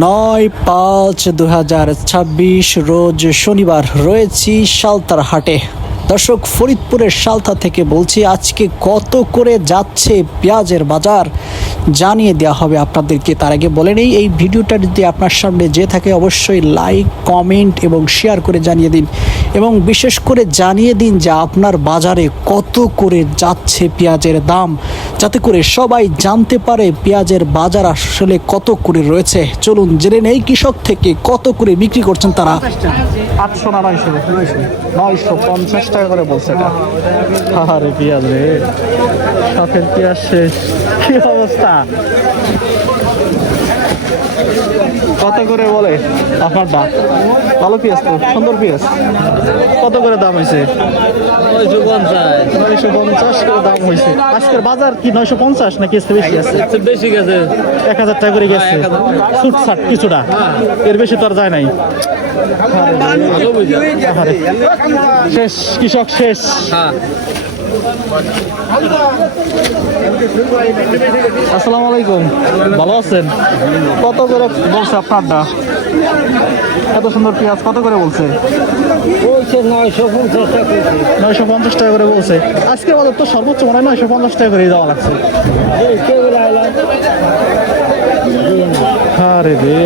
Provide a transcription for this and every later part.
9/5/2026 রোজ শনিবার রয়েছি সালতার হাটে। দর্শক, ফরিদপুরের সালতা থেকে বলছি। আজকে কত করে যাচ্ছে পেঁয়াজের বাজার জানিয়ে দেওয়া হবে আপনাদেরকে। তার আগে বলে নেই, এই ভিডিওটা যদি আপনার সামনে যে থাকে অবশ্যই লাইক, কমেন্ট এবং শেয়ার করে জানিয়ে দিন, এবং বিশেষ করে জানিয়ে দিন যে আপনার বাজারে কত করে যাচ্ছে পেঁয়াজের দাম, যাতে করে সবাই জানতে পারে পেঁয়াজের বাজার আসলে কত করে রয়েছে। চলুন জেনে নেই কৃষক থেকে কত করে বিক্রি করছেন তারা। 800 না 950 টাকা করে বলছে এটা। আরে পেঁয়াজ রে, সাথের পেঁয়াজ শেষ, কি অবস্থা। কত করে বলে আপনার দাম? ভালো পেঁয়াজ তো, সুন্দর পেঁয়াজ। কত করে দাম হয়েছে? 950 করে দাম হয়েছে। আজকের বাজার কি 950 নাকি এর বেশি আছে? বেশি গেছে, 1000 টাকা করে গেছে। ছুটছাট কিছুটা, এর বেশি তো আর যায় নাই। শেষ, কৃষক শেষ। আসসালামু আলাইকুম, ভালো আছেন? কত করে বলছে আপনারটা? এত সুন্দর পেঁয়াজ কত করে বলছে? 950 টাকা করে বলছে। আজকে বাজার তো সর্বোচ্চ মনে হয় 950 টাকা করে দেওয়া লাগছে। আরে রে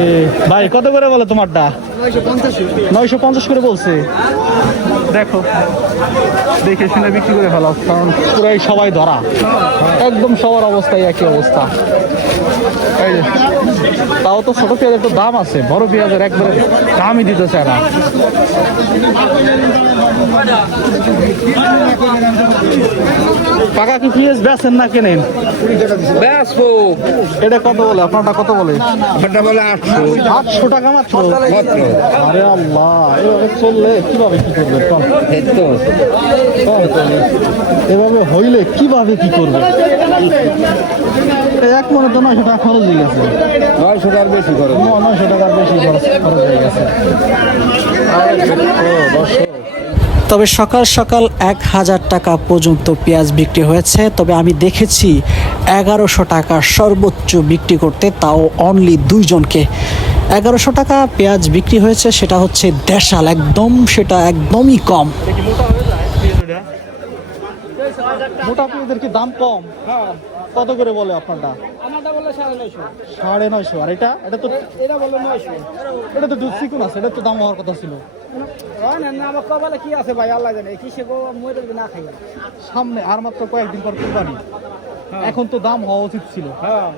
ভাই, কত করে বলে তোমারটা? 950 করে বলছে। দেখো, দেখে শুনে বিক্রি করে ফেলো, কারণ পুরাই সবাই ধরা, একদম সবার অবস্থায় একই অবস্থা। এই যে, তাও তো ছোট পেঁয়াজের তো দাম আছে, বড় পেঁয়াজের একবারে দামই দিতেছে না। কাকা কি পেঁয়াজ বেচেন না কেনেন? এটা কত বলে আপনারটা? কত বলে? 800 টাকা মাত্র। আরে আল্লাহ, এভাবে চললে কিভাবে কি করবে? এভাবে হইলে কিভাবে কি করবে? এক মনে তো 900 টাকা খরচ হয়ে গেছে। 900 টাকার বেশি খরচ, 900 টাকার বেশি খরচ হয়ে গেছে। তবে সকাল সকাল 1000 টাকা পর্যন্ত পেঁয়াজ বিক্রি হয়েছে। তবে আমি দেখেছি 1100 টাকা সর্বোচ্চ বিক্রি করতে, তাও অনলি 2 জনকে। 1100 টাকা পেঁয়াজ বিক্রি হয়েছে, সেটা হচ্ছে দেশাল, একদম সেটা একদমই কম। মোটা পেঁয়াজের কি দাম কম? কত করে বলে আপনারটা? আমারটা বললো 950। 950। আর এটা তো এটা বললো 900। এটা তো দুধ চিকুন আছে, এটা তো দাম হওয়ার কথা ছিল। আমার কপালে কি আছে ভাই, আল্লাহ জানে। কিসে গো মরে না খাই, সামনে আর মাত্র কয়েকদিন পর কুরবানি, এখন তো দাম হওয়া উচিত ছিল।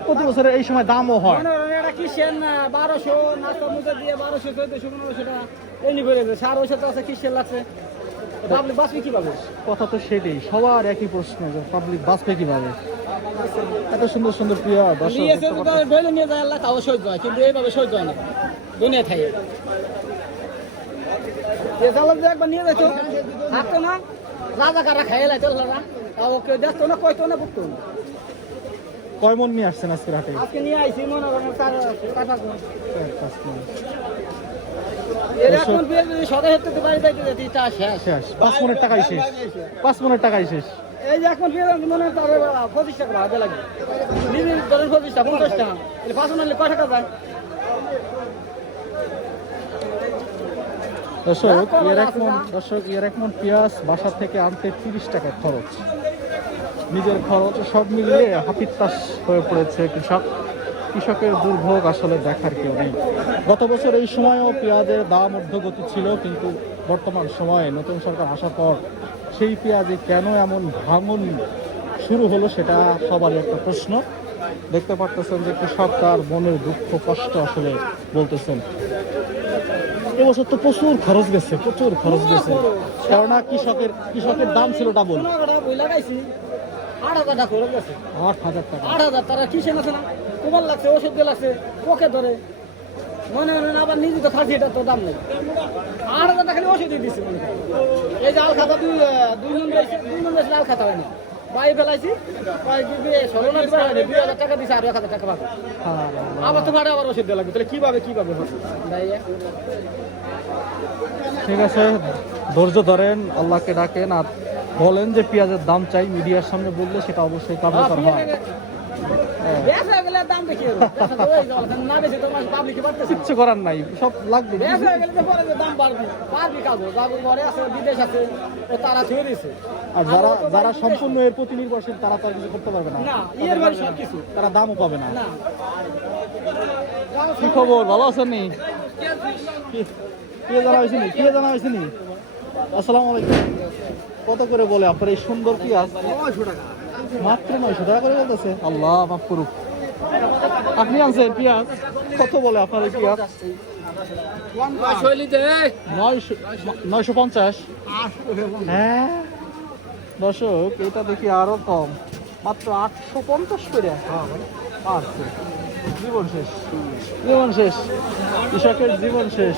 প্রতি বছরের এই সময় দামও হয়। এটা কিসের না 1200 নাস্তা মুজা দিয়ে 1200 1400 1500 টাকা এমনি করে গেছে। আর ওই সাথে আছে কিসের লাগছে, পাবলিক বাঁচবে কিভাবে? কথা তো সেটাই, সবার একই প্রশ্ন, যে পাবলিক বাঁচবে কিভাবে? এত সুন্দর সুন্দর প্রিয় দর্শক নিয়ে যায় আল্লাহ, তাও সহ্য হয়, কিন্তু এইভাবে সহ্য হয় না দুনিয়া থাকে। একবার নিয়ে যাইতো, থাকতো না, রাজাকাররা খাইয়ে লাইতো, তাও কেউ দেখতো না, কইতো না, বুঝতো না। কয় মন নিয়ে আসছেন আজকে হাটে? আজকে নিয়ে আইছি মনে করেন 4-5 মণ। এখন সদাই হতে তো বাড়ি যাইতে যেতে তা শেষ। 5 মণের টাকাই শেষ, 5 মণের টাকাই শেষ। এই যে এখন মনে হয় 25 টাকা ভাড়া লাগে, নিজে ধরেন 25 টাকা 50 টাকা, 5 মণ কয় টাকা যায়? দর্শক এর এক মণ পেঁয়াজ বাসা থেকে আনতে 30 টাকা খরচ, নিজের খরচ সব মিলিয়ে হাপিত্তাস হয়ে পড়েছে কৃষকের দুর্ভোগ আসলে দেখার কেউ নেই। গত বছর এই সময়ও পেঁয়াজের দাম ঊর্ধ্বগতি ছিল, কিন্তু বর্তমান সময়ে নতুন সরকার আসার পর সেই পেঁয়াজে কেন এমন ভাঙন শুরু হলো, সেটা সবারই একটা প্রশ্ন। দেখতে পারতেছেন যে কৃষক তার মনের দুঃখ কষ্ট আসলে বলতেছেন। এবছর তো প্রচুর খরচ গেছে, কেননা কৃষকের দাম ছিল ডাবল। 8,000 টাকা খরচ গেছে। 8,000 টাকা। 8,000 টাকা কিসে আছে না, কুমার লাগছে, ওষুধ দিয়ে লাগছে, পোকে ধরে মনে হয় না। আবার নিজে তো খাসি, এটা তো দাম নেই। 8,000 টাকা খালি ওষুধ দিয়ে দিচ্ছে। এই যে আল খাতা 2 মণ আল খাতা হয় না, বাই ফেলাইছি, 2,000 টাকা দিচ্ছে, আর 1,000 টাকা পাবে। আবার তো ভাড়া আবার ওষুধ দিয়ে লাগবে, তাহলে কিভাবে ঠিক আছে, ধৈর্য ধরেন, আল্লাহকে ডাকেন, আর বলেন যে পেঁয়াজের দাম চাই। মিডিয়ার সামনে বললে সেটা অবশ্যই কার্যকর হয়। বেচা গেলে দাম বেশি হবে। বেচা তো ওই জল, না বেশি তো মানুষ পাবলিকে পারতেছে না। কিচ্ছু করার নাই, সব লাগবে। বেচা গেলে তো পরে যে দাম বাড়বে, পারবি কাজও। যাদের ঘরে আছে, বিদেশ আছে, ও তারা ছুঁয়ে দিছে। আর যারা সম্পূর্ণ এর প্রতি নির্ভরশীল তারা তো আর কিছু করতে পারবে না, না, ইয়ের বাড়ি সব কিছু। তারা দামও পাবে না। না। কি খবর, ভালো আছেন নি? কে জানা হয়েছে নি? আসসালামু আলাইকুম। কত করে বলে আপনার এই সুন্দর পেঁয়াজ? 900 টাকা। মাত্র 900 টাকা করে বলতেছে। আল্লাহ মাফ করুক। আপনি আনছেন পেঁয়াজ, কত বলে আপনার এই পেঁয়াজ? 950। হ্যাঁ দর্শক, এটা দেখি আরো কম, মাত্র 850 করে। আচ্ছা, জীবন শেষ, কৃষকের জীবন শেষ।